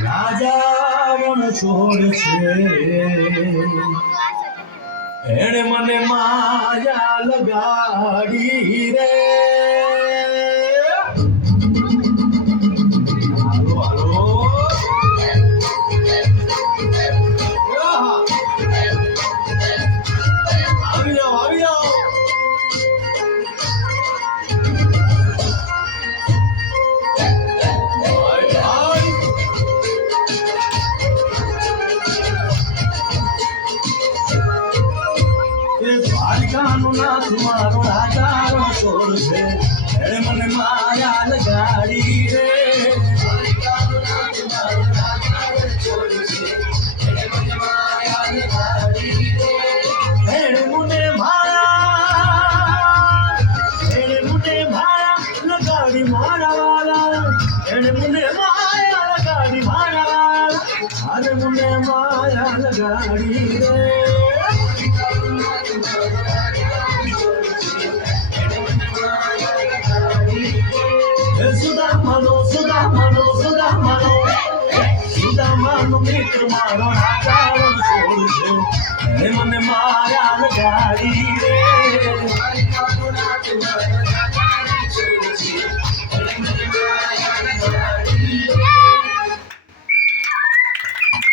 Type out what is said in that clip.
રાજા રણ છોડ છે એણે મને માયા લગાડી રે મારો રાજા છોડ છે એણે મને માયા લગાડી રે એણે મને માયા લગાડી મારા વાલા એણે મને માયા લગાડી મારા વાલા અરે મને માયા લગાડી રે સુદામાનો મિત્ર મારો રાજા છોડ છે મને માયા લગાડી રે